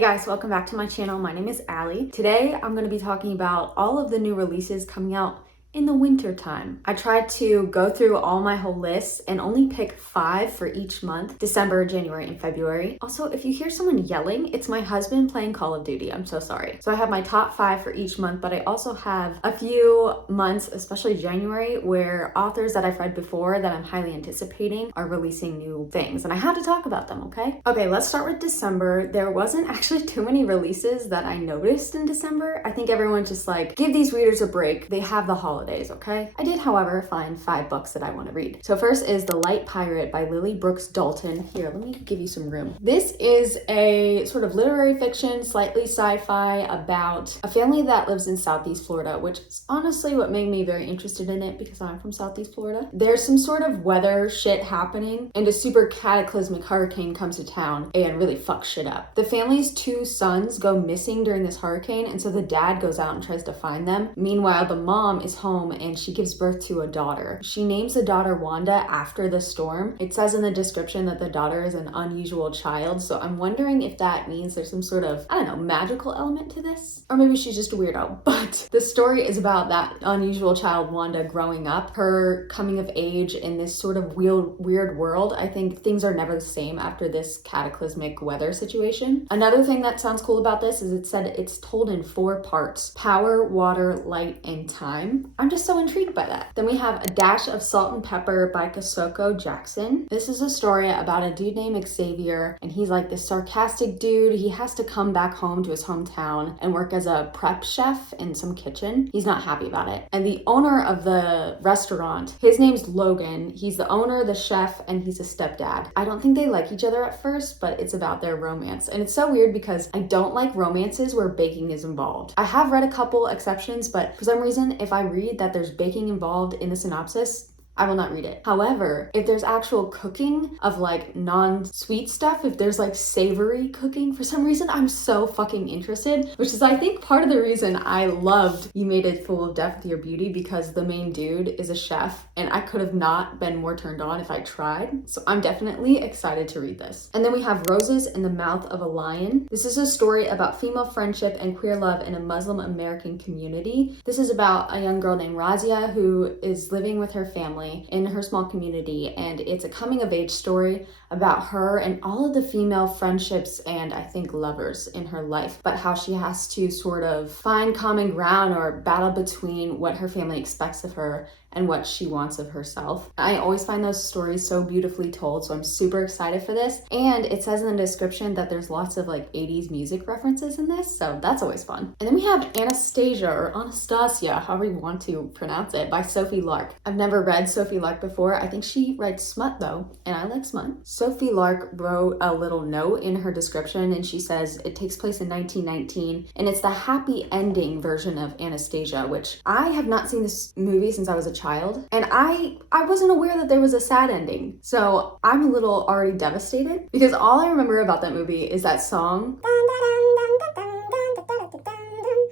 Hey guys, welcome back to my channel. My name is Allie. Today I'm going to be talking about all of the new releases coming out in the winter time. I tried to go through all my whole lists and only pick 5 for each month: December, January, and February. Also, if you hear someone yelling, it's my husband playing Call of Duty. I'm so sorry. So I have my top 5 for each month, but I also have a few months, especially January, where authors that I've read before that I'm highly anticipating are releasing new things, and I have to talk about them, okay? Okay, let's start with December. There wasn't actually too many releases that I noticed in December. I think everyone's just like, give these readers a break. They have the holidays. Okay? I did, however, find 5 books that I want to read. So first is The Light Pirate by Lily Brooks Dalton. Here, let me give you some room. This is a sort of literary fiction, slightly sci-fi, about a family that lives in Southeast Florida, which is honestly what made me very interested in it because I'm from Southeast Florida. There's some sort of weather shit happening and a super cataclysmic hurricane comes to town and really fucks shit up. The family's 2 sons go missing during this hurricane, and so the dad goes out and tries to find them. Meanwhile, the mom is home and she gives birth to a daughter. She names the daughter Wanda after the storm. It says in the description that the daughter is an unusual child, so I'm wondering if that means there's some sort of, I don't know, magical element to this? Or maybe she's just a weirdo. But the story is about that unusual child Wanda growing up, her coming of age in this sort of weird world. I think things are never the same after this cataclysmic weather situation. Another thing that sounds cool about this is it said it's told in 4 parts: power, water, light, and time. I'm just so intrigued by that. Then we have A Dash of Salt and Pepper by Kosoko Jackson. This is a story about a dude named Xavier, and he's like this sarcastic dude. He has to come back home to his hometown and work as a prep chef in some kitchen. He's not happy about it. And the owner of the restaurant, his name's Logan. He's the owner, the chef, and he's a stepdad. I don't think they like each other at first, but it's about their romance. And it's so weird because I don't like romances where baking is involved. I have read a couple exceptions, but for some reason, if I read that there's baking involved in the synopsis, I will not read it. However, if there's actual cooking of like non-sweet stuff, if there's like savory cooking, for some reason I'm so fucking interested, which is I think part of the reason I loved You Made a Fool of Death with Your Beauty, because the main dude is a chef and I could have not been more turned on if I tried. So I'm definitely excited to read this. And then we have Roses in the Mouth of a Lion. This is a story about female friendship and queer love in a Muslim American community. This is about a young girl named Razia who is living with her family in her small community, and it's a coming of age story about her and all of the female friendships and I think lovers in her life, but how she has to sort of find common ground or battle between what her family expects of her and what she wants of herself. I always find those stories so beautifully told, so I'm super excited for this. And it says in the description that there's lots of like 80s music references in this, so that's always fun. And then we have Anastasia, or Anastasia, however you want to pronounce it, by Sophie Lark. I've never read Sophie Lark before. I think she writes smut though, and I like smut. Sophie Lark wrote a little note in her description, and she says it takes place in 1919, and it's the happy ending version of Anastasia, which I have not seen this movie since I was a child, and I wasn't aware that there was a sad ending, so I'm a little already devastated because all I remember about that movie is that song,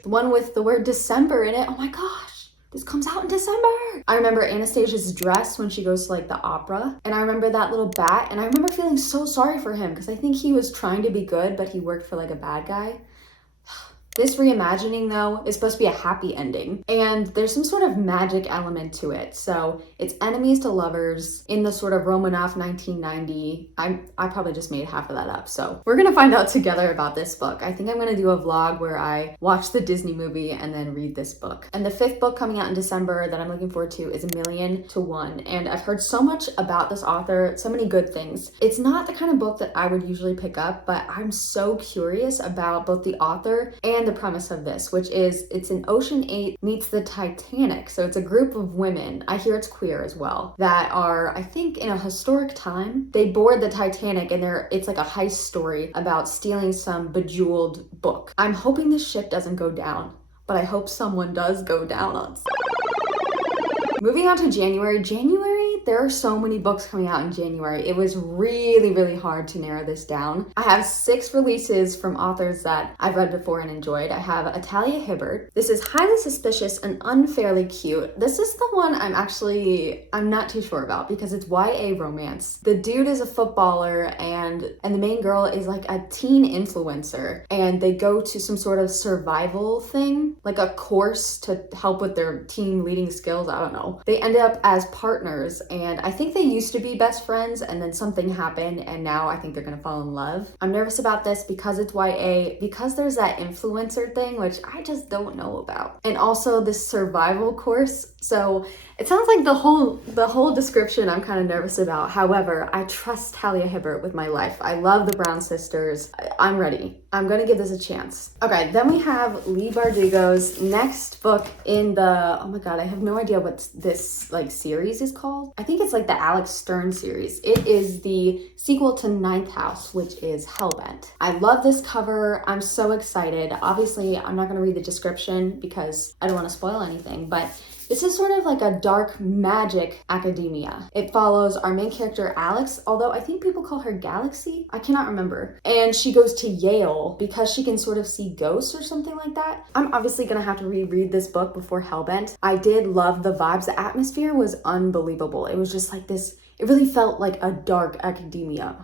the one with the word December in it. Oh my gosh, this comes out in December. I remember Anastasia's dress when she goes to like the opera, and I remember that little bat, and I remember feeling so sorry for him because I think he was trying to be good, but he worked for like a bad guy. This reimagining though is supposed to be a happy ending, and there's some sort of magic element to it. So it's enemies to lovers in the sort of Romanov 1990. I probably just made half of that up. So we're gonna find out together about this book. I think I'm gonna do a vlog where I watch the Disney movie and then read this book. And the 5th book coming out in December that I'm looking forward to is A Million to One. And I've heard so much about this author, so many good things. It's not the kind of book that I would usually pick up, but I'm so curious about both the author and the premise of this, which is it's an Ocean 8 meets the Titanic. So it's a group of women, I hear it's queer as well, that are, I think, in a historic time. They board the Titanic and it's like a heist story about stealing some bejeweled book. I'm hoping the ship doesn't go down, but I hope someone does go down on. Moving on to January. there are so many books coming out in January. It was really, really hard to narrow this down. I have 6 releases from authors that I've read before and enjoyed. I have Talia Hibbert. This is Highly Suspicious and Unfairly Cute. This is the one I'm not too sure about because it's YA romance. The dude is a footballer and the main girl is like a teen influencer, and they go to some sort of survival thing, like a course to help with their team leading skills. I don't know. They ended up as partners, and I think they used to be best friends, and then something happened, and now I think they're gonna fall in love. I'm nervous about this because it's YA, because there's that influencer thing, which I just don't know about, and also this survival course. So it sounds like the whole description I'm kind of nervous about. However, I trust Talia Hibbert with my life. I love the Brown sisters. I'm ready. I'm gonna give this a chance. Okay, then we have Leigh Bardugo's next book in the, oh my god, I have no idea what this like series is called. I think it's like the Alex Stern series. It is the sequel to Ninth House, which is Hellbent. I love this cover. I'm so excited. Obviously, I'm not gonna read the description because I don't want to spoil anything, but this is sort of like a dark magic academia. It follows our main character, Alex, although I think people call her Galaxy. I cannot remember. And she goes to Yale because she can sort of see ghosts or something like that. I'm obviously gonna have to reread this book before Hellbent. I did love the vibes. The atmosphere was unbelievable. It was just like this, it really felt like a dark academia.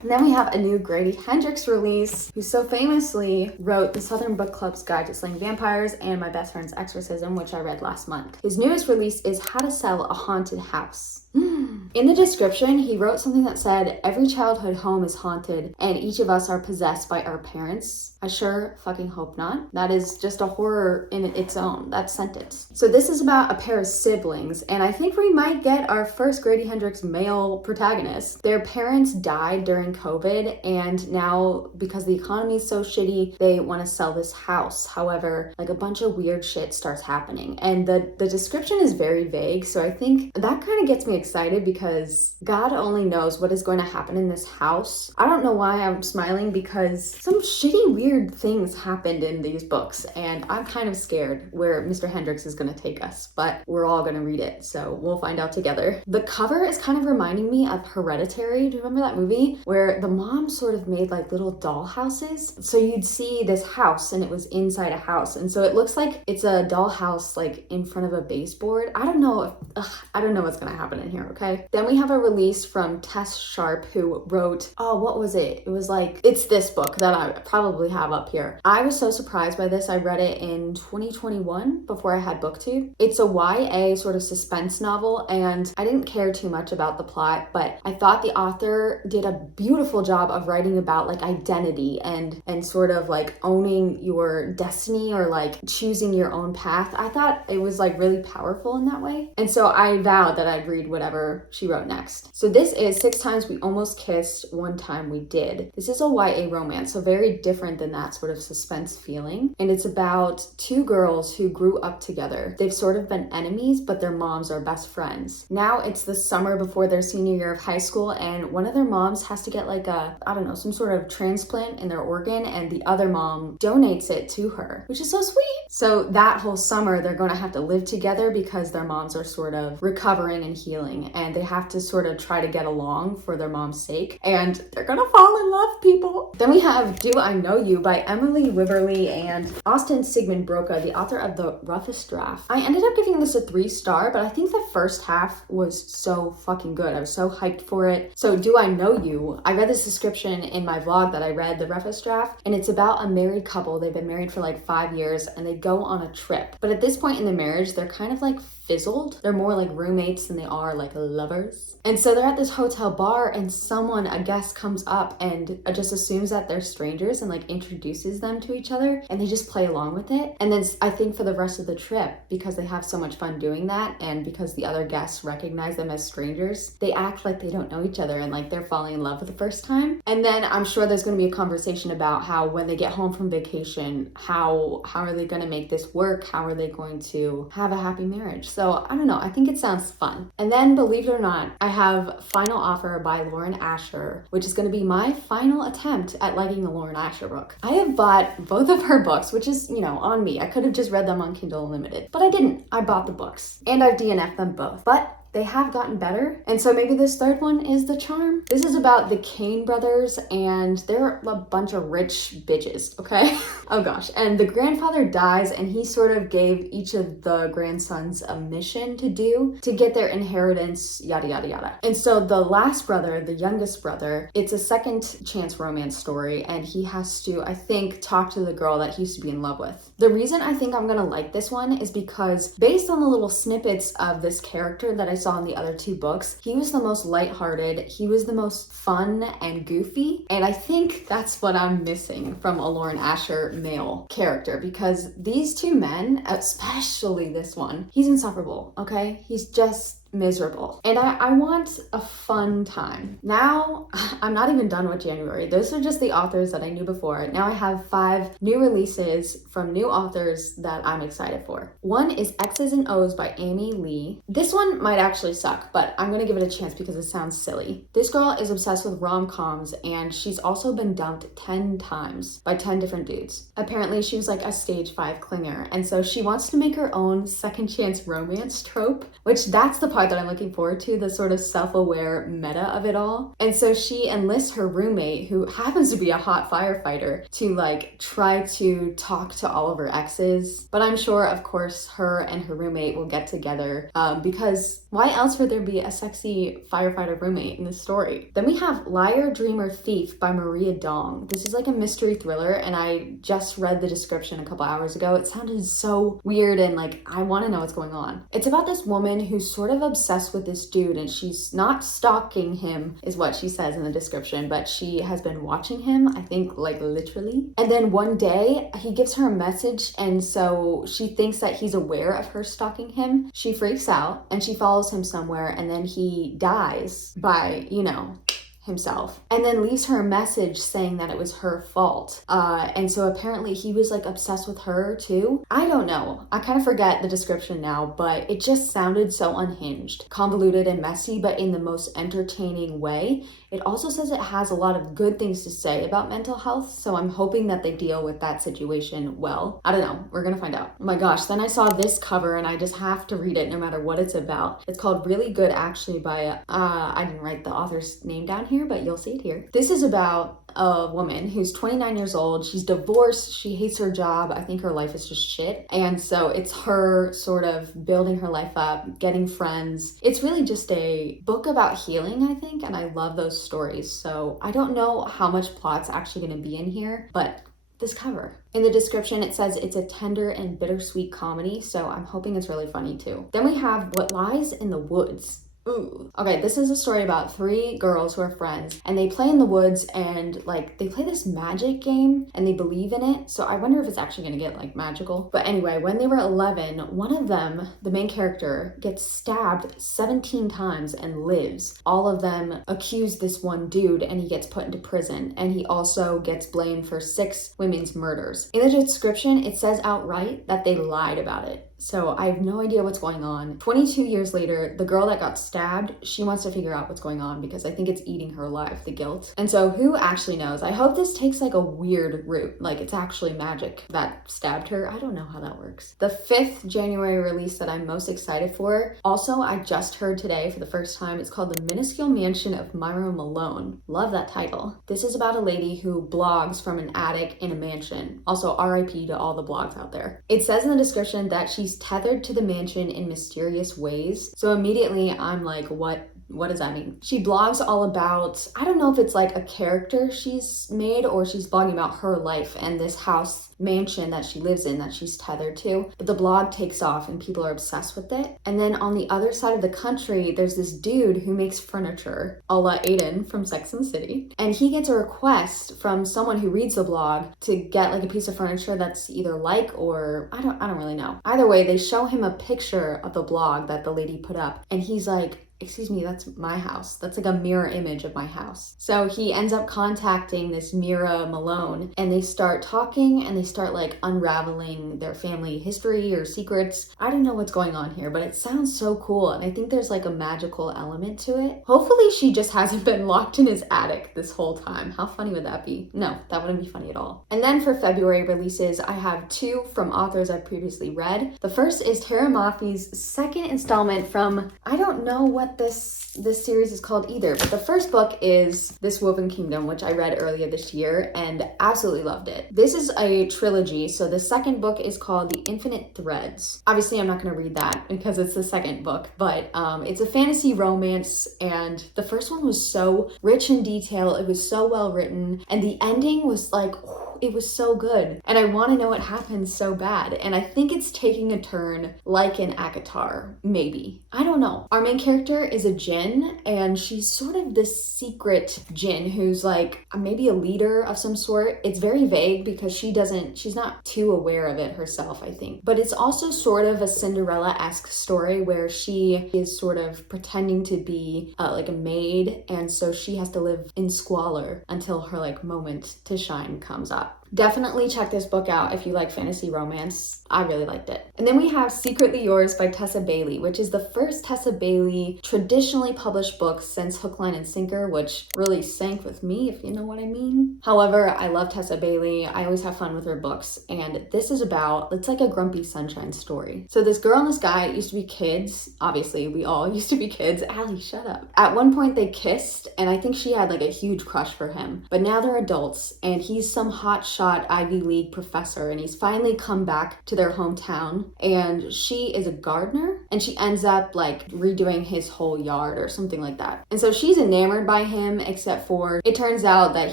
And then we have a new Grady Hendrix release, who so famously wrote The Southern Book Club's Guide to Slaying Vampires and My Best Friend's Exorcism, which I read last month. His newest release is How to Sell a Haunted House. In the description, he wrote something that said, every childhood home is haunted and each of us are possessed by our parents. I sure fucking hope not. That is just a horror in its own, that sentence. So this is about a pair of siblings, and I think we might get our first Grady Hendrix male protagonist. Their parents died during COVID, and now because the economy is so shitty, they want to sell this house. However, like a bunch of weird shit starts happening, and the description is very vague, so I think that kind of gets me excited because God only knows what is going to happen in this house. I don't know why I'm smiling because some shitty weird things happened in these books, and I'm kind of scared where Mr. Hendrix is going to take us, but we're all going to read it, so we'll find out together. The cover is kind of reminding me of Hereditary. Do you remember that movie where the mom sort of made like little doll houses? So you'd see this house and it was inside a house, and so it looks like it's a doll house like in front of a baseboard. I don't know what's going to happen in here, okay? Then we have a release from Tess Sharp, who wrote, oh, what was it? It was like, it's this book that I probably have up here. I was so surprised by this. I read it in 2021 before I had BookTube. It's a YA sort of suspense novel, and I didn't care too much about the plot, but I thought the author did a beautiful job of writing about like identity and sort of like owning your destiny or like choosing your own path. I thought it was like really powerful in that way. And so I vowed that I'd read whatever she wrote next. So this is 6 Times We Almost Kissed, One Time We Did. This is a YA romance, so very different than that sort of suspense feeling. And it's about 2 girls who grew up together. They've sort of been enemies, but their moms are best friends. Now it's the summer before their senior year of high school, and one of their moms has to get like a, I don't know, some sort of transplant in their organ, and the other mom donates it to her, which is so sweet. So that whole summer, they're going to have to live together because their moms are sort of recovering and healing, and they have to sort of try to get along for their mom's sake, and they're gonna fall in love, people. Then we have Do I Know You by Emily Wiverley and Austin Sigmund Broca, the author of The Roughest Draft. I ended up giving this a 3-star, but I think the first half was so fucking good. I was so hyped for it. So Do I Know You, I read this description in my vlog that I read, The Roughest Draft, and it's about a married couple. They've been married for like 5 years, and they go on a trip. But at this point in the marriage, they're kind of like fizzled. They're more like roommates than they are like lovers. And so they're at this hotel bar, and someone, a guest, comes up and just assumes that they're strangers and like introduces them to each other, and they just play along with it. And then I think for the rest of the trip, because they have so much fun doing that, and because the other guests recognize them as strangers, they act like they don't know each other and like they're falling in love for the first time. And then I'm sure there's going to be a conversation about how when they get home from vacation, how are they going to make this work? How are they going to have a happy marriage? So I don't know, I think it sounds fun. And then, believe it or not, I have Final Offer by Lauren Asher, which is going to be my final attempt at liking the Lauren Asher book. I have bought both of her books, which is, you know, on me. I could have just read them on Kindle Unlimited, but I didn't. I bought the books, and I've DNF'd them both. But they have gotten better. And so maybe this third one is the charm. This is about the Kane brothers, and they're a bunch of rich bitches, okay? Oh gosh. And the grandfather dies, and he sort of gave each of the grandsons a mission to do to get their inheritance, yada, yada, yada. And so the last brother, the youngest brother, it's a second chance romance story, and he has to, I think, talk to the girl that he used to be in love with. The reason I think I'm gonna like this one is because based on the little snippets of this character that I saw in the other two books, he was the most lighthearted, he was the most fun and goofy, and I think that's what I'm missing from a Lauren Asher male character, because these two men, especially this one, he's insufferable, okay? He's just miserable. And I want a fun time. Now, I'm not even done with January. Those are just the authors that I knew before. Now I have 5 new releases from new authors that I'm excited for. One is X's and O's by Amy Lee. This one might actually suck, but I'm gonna give it a chance because it sounds silly. This girl is obsessed with rom-coms, and she's also been dumped 10 times by 10 different dudes. Apparently she was like a stage 5 clinger, and so she wants to make her own second chance romance trope, which that's the part that I'm looking forward to, the sort of self-aware meta of it all. And so she enlists her roommate, who happens to be a hot firefighter, to like try to talk to all of her exes. But I'm sure, of course, her and her roommate will get together because why else would there be a sexy firefighter roommate in this story? Then we have Liar, Dreamer, Thief by Maria Dong. This is like a mystery thriller, and I just read the description a couple hours ago. It sounded so weird and like I want to know what's going on. It's about this woman who's sort of obsessed with this dude, and she's not stalking him is what she says in the description, but she has been watching him, I think like literally. And then one day he gives her a message, and so she thinks that he's aware of her stalking him. She freaks out and she follows him somewhere, and then he dies by, you know, himself, and then leaves her a message saying that it was her fault. And so apparently he was like obsessed with her too. I don't know. I kind of forget the description now, but it just sounded so unhinged, convoluted and messy, but in the most entertaining way. It also says it has a lot of good things to say about mental health, so I'm hoping that they deal with that situation well. I don't know. We're gonna find out. Oh my gosh, then I saw this cover and I just have to read it no matter what it's about. It's called Really Good Actually by, I didn't write the author's name down here, but you'll see it here. This is about a woman who's 29 years old. She's divorced. She hates her job. I think her life is just shit. And so it's her sort of building her life up, getting friends. It's really just a book about healing, I think, and I love those stories. So I don't know how much plot's actually going to be in here, but this cover. In the description, it says it's a tender and bittersweet comedy, so I'm hoping it's really funny too. Then we have What Lies in the Woods. Ooh. Okay, this is a story about 3 girls who are friends, and they play in the woods, and like they play this magic game and they believe in it. So I wonder if it's actually gonna get like magical. But anyway, when they were 11, one of them, the main character, gets stabbed 17 times and lives. All of them accuse this one dude, and he gets put into prison, and he also gets blamed for 6 women's murders. In the description, it says outright that they lied about it. So I have no idea what's going on. 22 years later, the girl that got stabbed, she wants to figure out what's going on because I think it's eating her alive, the guilt. And so who actually knows? I hope this takes like a weird route, like it's actually magic that stabbed her. I don't know how that works. The 5th January release that I'm most excited for, also I just heard today for the first time, it's called The Minuscule Mansion of Myra Malone. Love that title. This is about a lady who blogs from an attic in a mansion. Also RIP to all the blogs out there. It says in the description that she's tethered to the mansion in mysterious ways. So immediately I'm like, what does that mean? She blogs all about, I don't know if it's like a character she's made or she's blogging about her life and this house mansion that she lives in that she's tethered to. But the blog takes off and people are obsessed with it. And then on the other side of the country, there's this dude who makes furniture, a la Aiden from Sex and the City. And he gets a request from someone who reads the blog to get like a piece of furniture that's either like or I don't really know. Either way, they show him a picture of the blog that the lady put up and he's like, excuse me, that's my house. That's like a mirror image of my house. So he ends up contacting this Mira Malone, and they start talking and they start like unraveling their family history or secrets. I don't know what's going on here, but it sounds so cool. And I think there's like a magical element to it. Hopefully she just hasn't been locked in his attic this whole time. How funny would that be? No, that wouldn't be funny at all. And then for February releases, I have 2 from authors I've previously read. The first is Tara Mafi's second installment from, I don't know what this series is called either, but the first book is This Woven Kingdom, which I read earlier this year and absolutely loved it. This is a trilogy, so the second book is called The Infinite Threads. Obviously, I'm not going to read that because it's the second book, but it's a fantasy romance, and the first one was so rich in detail. It was so well written, and the ending was like, it was so good, and I want to know what happens so bad, and I think it's taking a turn like in ACOTAR, maybe. I don't know. Our main character is a djinn, and she's sort of this secret djinn who's like maybe a leader of some sort. It's very vague because she's not too aware of it herself, I think. But it's also sort of a Cinderella-esque story where she is sort of pretending to be like a maid, and so she has to live in squalor until her like moment to shine comes up. Definitely check this book out if you like fantasy romance. I really liked it. And then we have Secretly Yours by Tessa Bailey, which is the first Tessa Bailey traditionally published book since Hook, Line, and Sinker, which really sank with me, if you know what I mean. However, I love Tessa Bailey. I always have fun with her books. And this is it's like a Grumpy Sunshine story. So this girl and this guy used to be kids. Obviously, we all used to be kids. Allie, shut up. At one point they kissed, and I think she had like a huge crush for him. But now they're adults, and he's some hotshot Ivy League professor, and he's finally come back to their hometown, and she is a gardener, and she ends up like redoing his whole yard or something like that. And so she's enamored by him, except for it turns out that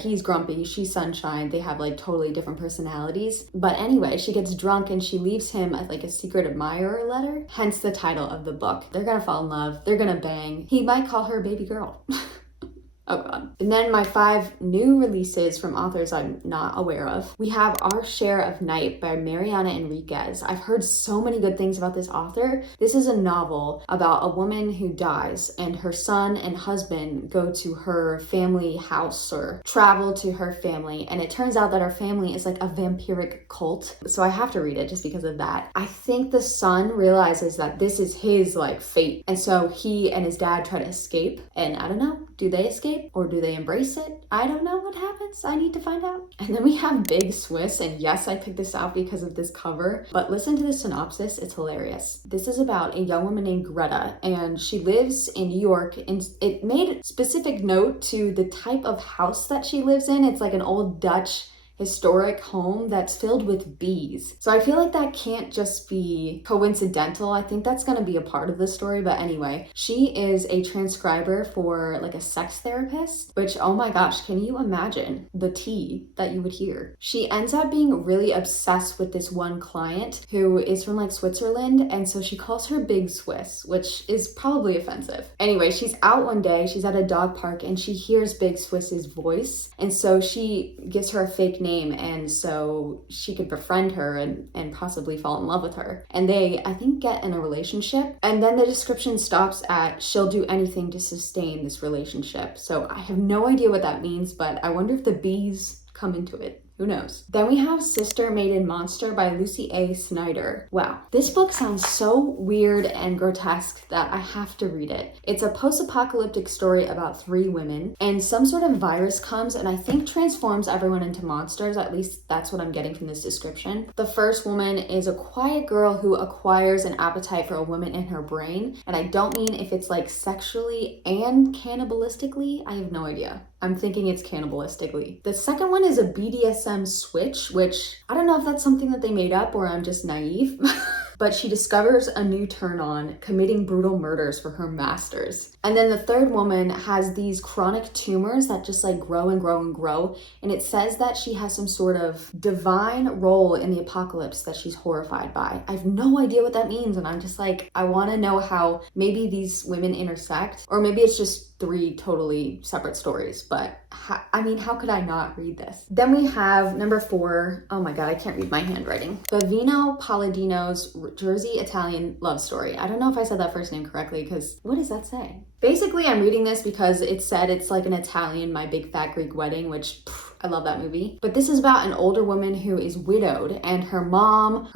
he's grumpy, she's sunshine. They have like totally different personalities. But anyway, she gets drunk and she leaves him like a secret admirer letter, hence the title of the book. They're gonna fall in love, they're gonna bang. He might call her baby girl. Oh god. And then my 5 new releases from authors I'm not aware of. We have Our Share of Night by Mariana Enriquez. I've heard so many good things about this author. This is a novel about a woman who dies, and her son and husband go to her family house or travel to her family, and it turns out that her family is like a vampiric cult. So I have to read it just because of that. I think the son realizes that this is his like fate, and so he and his dad try to escape, and I don't know, do they escape? Or do they embrace it? I don't know what happens. I need to find out. And then we have Big Swiss, and yes, I picked this out because of this cover, but listen to the synopsis. It's hilarious. This is about a young woman named Greta, and she lives in New York, and it made specific note to the type of house that she lives in. It's like an old Dutch historic home that's filled with bees. So I feel like that can't just be coincidental. I think that's going to be a part of the story. But anyway, she is a transcriber for like a sex therapist, which, oh my gosh, can you imagine the tea that you would hear? She ends up being really obsessed with this one client who is from like Switzerland, and so she calls her Big Swiss, which is probably offensive. Anyway, she's out one day, she's at a dog park, and she hears Big Swiss's voice, and so she gives her a fake name, and so she could befriend her and possibly fall in love with her. And they, I think, get in a relationship. And then the description stops at, she'll do anything to sustain this relationship. So I have no idea what that means, but I wonder if the bees come into it. Who knows? Then we have Sister Maiden Monster by Lucy A. Snyder. Wow, this book sounds so weird and grotesque that I have to read it. It's a post-apocalyptic story about 3 women, and some sort of virus comes and I think transforms everyone into monsters. At least that's what I'm getting from this description. The first woman is a quiet girl who acquires an appetite for a woman in her brain, and I don't mean if it's like sexually and cannibalistically. I have no idea. I'm thinking it's cannibalistically. The second one is a BDSM switch, which I don't know if that's something that they made up or I'm just naive. But she discovers a new turn on, committing brutal murders for her masters. And then the third woman has these chronic tumors that just like grow and grow and grow. And it says that she has some sort of divine role in the apocalypse that she's horrified by. I have no idea what that means. And I'm just like, I want to know how maybe these women intersect, or maybe it's just 3 totally separate stories, but I mean, how could I not read this? Then we have number 4. Oh my god, I can't read my handwriting. Bavino Palladino's Jersey Italian love story. I don't know if I said that first name correctly, because what does that say? Basically, I'm reading this because it said it's like an Italian My Big Fat Greek Wedding, which I love that movie. But this is about an older woman who is widowed, and her mom,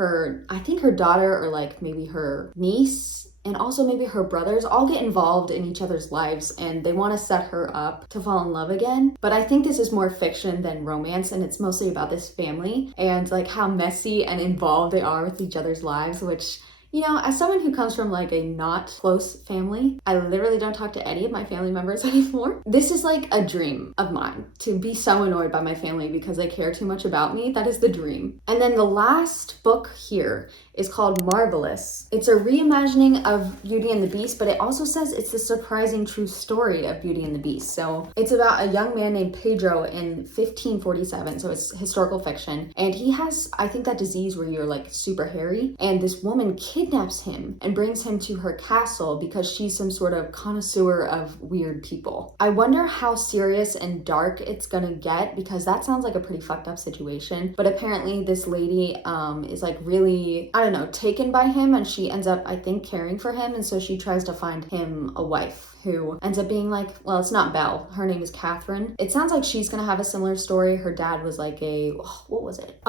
I think her daughter, or like maybe her niece, and also maybe her brothers all get involved in each other's lives, and they want to set her up to fall in love again. But I think this is more fiction than romance, and it's mostly about this family and like how messy and involved they are with each other's lives, which, you know, as someone who comes from like a not close family, I literally don't talk to any of my family members anymore. This is like a dream of mine, to be so annoyed by my family because they care too much about me. That is the dream. And then the last book here is called Marvelous. It's a reimagining of Beauty and the Beast, but it also says it's the surprising true story of Beauty and the Beast. So it's about a young man named Pedro in 1547, so it's historical fiction. And he has, I think, that disease where you're like super hairy, and this woman kidnaps him and brings him to her castle because she's some sort of connoisseur of weird people. I wonder how serious and dark it's gonna get, because that sounds like a pretty fucked up situation. But apparently this lady is like really, I don't know, taken by him, and she ends up, I think, caring for him, and so she tries to find him a wife who ends up being like, well, it's not Belle, her name is Catherine. It sounds like she's gonna have a similar story. Her dad was like a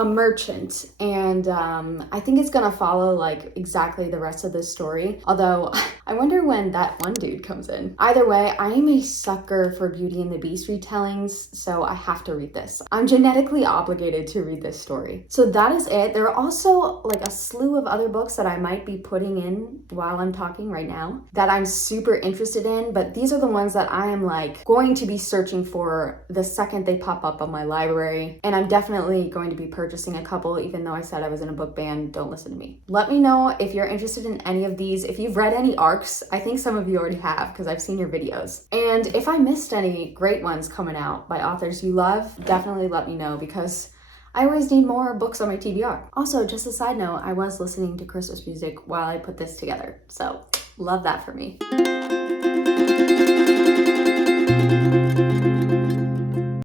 merchant, and I think it's gonna follow like exactly the rest of this story, although I wonder when that one dude comes in. Either way, I am a sucker for Beauty and the Beast retellings, so I have to read this. I'm genetically obligated to read this story. So that is it. There are also like a slew of other books that I might be putting in while I'm talking right now that I'm super interested in, but these are the ones that I am like going to be searching for the second they pop up on my library. And I'm definitely going to be purchasing a couple, even though I said I was in a book ban. Don't listen to me. Let me know if you're interested in any of these. If you've read any arcs, I think some of you already have because I've seen your videos. And if I missed any great ones coming out by authors you love, definitely let me know, because I always need more books on my TBR. Also, just a side note, I was listening to Christmas music while I put this together, so love that for me.